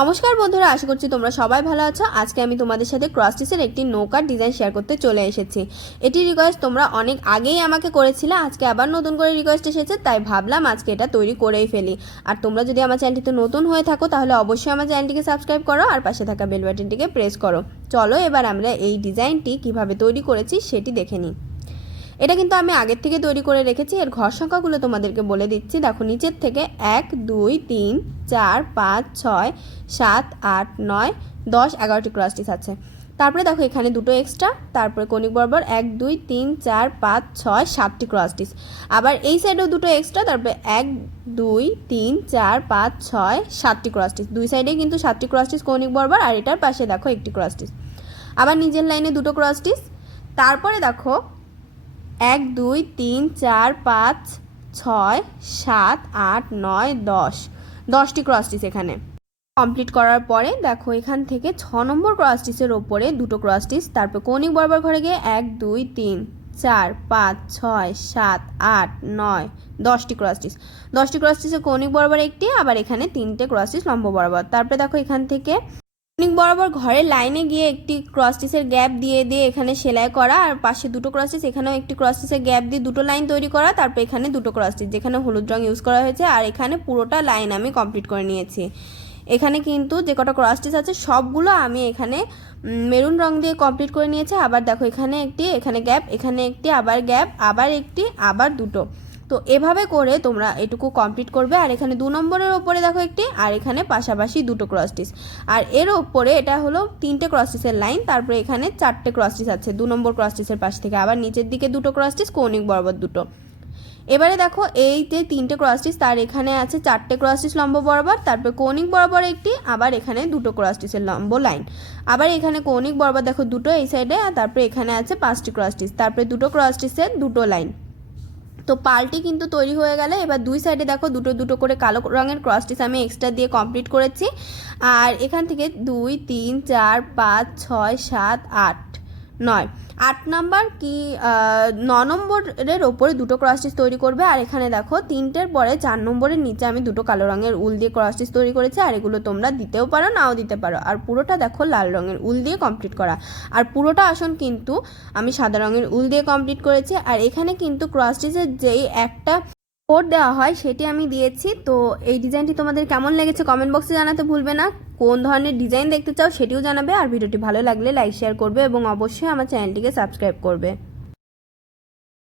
নমস্কার বন্ধুরা, আশা করছি তোমরা সবাই ভালো আছো। আজকে আমি তোমাদের সাথে ক্রস স্টিচের একটি নৌকার ডিজাইন শেয়ার করতে চলে এসেছি। এটি রিকোয়েস্ট তোমরা অনেক আগেই আমাকে করেছিলে, আজকে আবার নতুন করে রিকোয়েস্ট এসেছে, তাই ভাবলাম আজকে এটা তৈরি করেই ফেলি। আর তোমরা যদি আমার চ্যানেলটিতে নতুন হয়ে থাকো তাহলে অবশ্যই আমার চ্যানেলটিকে সাবস্ক্রাইব করো আর পাশে থাকা বেল বাটনটিকে প্রেস করো। চলো এবার আমরা এই ডিজাইনটি কিভাবে তৈরি করেছি সেটি দেখে নিই। এটা কিন্তু আমি আগের থেকে তৈরি করে রেখেছি। এর ঘর সংখ্যাগুলো তোমাদেরকে বলে দিচ্ছি। দেখো, নিচের থেকে 1 2 3 4 5 6 7 8 9 10 11টি ক্রস স্টিচ আছে। তারপরে দেখো এখানে দুটো এক্সট্রা, তারপরে কনিক বরাবর 1 2 3 4 5 6 7টি ক্রস স্টিচ। আবার এই সাইডেও দুটো এক্সট্রা, তারপরে 1 2 3 4 5 6 7টি ক্রস স্টিচ। দুই সাইডে কিন্তু 7টি ক্রস স্টিচ কনিক বরাবর, আর এটার পাশে দেখো একটি ক্রস স্টিচ। আবার নিচের লাইনে দুটো ক্রস স্টিচ। তারপরে দেখো 1 2 3 4 5 6 7 8 9 10 10টি ক্রস স্টিচ এখানে কমপ্লিট করার পরে দেখো এখান থেকে 6 নম্বর ক্রস স্টিচের ওপরে দুটো ক্রস স্টিচ, তারপর কনিক বরাবর ঘরে গিয়ে 1 2 3 4 5 6 7 8 9 10টি ক্রস স্টিচ। 10টি ক্রস স্টিচের কনিক বরাবর একটি, আবার এখানে 3টে ক্রস স্টিচ লম্ব বরাবর। তারপরে দেখো এখান থেকে কনিক বরাবর ঘরের লাইনে গিয়ে একটি ক্রস স্টিচের গ্যাপ দিয়ে এখানে সেলাই করা, আর পাশে দুটো ক্রস স্টিচ, এখানেও একটি ক্রস স্টিচের গ্যাপ দিয়ে দুটো লাইন তৈরি করা। তারপর এখানে দুটো ক্রস স্টিচ যেখানে হলুদ রং ইউজ করা হয়েছে, আর এখানে পুরোটা লাইন আমি কমপ্লিট করে নিয়েছি। এখানে কিন্তু যে কটা ক্রস স্টিচ আছে সবগুলো আমি এখানে মেরুন রং দিয়ে কমপ্লিট করে নিয়েছি। আবার দেখো এখানে একটি, এখানে গ্যাপ, এখানে একটি, আবার গ্যাপ, আবার একটি, আবার দুটো। তো এভাবে করে তোমরা এটুকু কমপ্লিট করবে। আর এখানে 2 নম্বরের ওপরে দেখো একটি, আর এখানে পাশাপাশি দুটো ক্রস স্টিচ, আর এর ওপরে এটা হলো 3টে ক্রস স্টিচের লাইন। তারপরে এখানে 4টে ক্রস স্টিচ আছে 2 নম্বর ক্রস স্টিচের পাশ থেকে, আবার নিচের দিকে দুটো ক্রস স্টিচ কৌণিক বরাবর দুটো। এবারে দেখো এই যে 3টে ক্রস স্টিচ, তার এখানে আছে 4টে ক্রস স্টিচ লম্ব বরাবর, তারপর কৌণিক বরাবর একটি, আবার এখানে দুটো ক্রস স্টিচের লম্ব লাইন, আবার এখানে কৌণিক বরাবর দেখো দুটো এই সাইডে, আর তারপরে এখানে আছে 5টি ক্রস স্টিচ, তারপরে দুটো ক্রস স্টিচের দুটো লাইন। তো পালটি কিন্তু তৈরি হয়ে গেল। এবার দুই সাইডে দেখো দুটো দুটো করে কালো রঙের ক্রস স্টিচ আমি এক্সট্রা দিয়ে কমপ্লিট করেছি। আর এখান থেকে 2 3 4 5 6 7 8 9 8 নাম্বার কি 9 নম্বরের ওপরে দুটো ক্রস স্টিচ তৈরি করবে। আর এখানে দেখো 3টের পরে 4 নম্বরের নিচে আমি দুটো কালো রঙের উল দিয়ে ক্রস স্টিচ তৈরি করেছি। আর এগুলো তোমরা দিতেও পারো, নাও দিতে পারো। আর পুরোটা দেখো লাল রঙের উল দিয়ে কমপ্লিট করা, আর পুরোটা আসন কিন্তু আমি সাদা রঙের উল দিয়ে কমপ্লিট করেছি। আর এখানে কিন্তু ক্রস স্টিচের যেই একটা কোড দেওয়া হয় সেটি আমি দিয়েছি। তো এই ডিজাইনটি তোমাদের কেমন লেগেছে কমেন্ট বক্সে জানাতে ভুলবে না। কোন ধরনের ডিজাইন দেখতে চাও সেটিও জানাবে। আর ভিডিওটি ভালো লাগলে লাইক শেয়ার করবে এবং অবশ্যই আমার চ্যানেলটিকে সাবস্ক্রাইব করবে।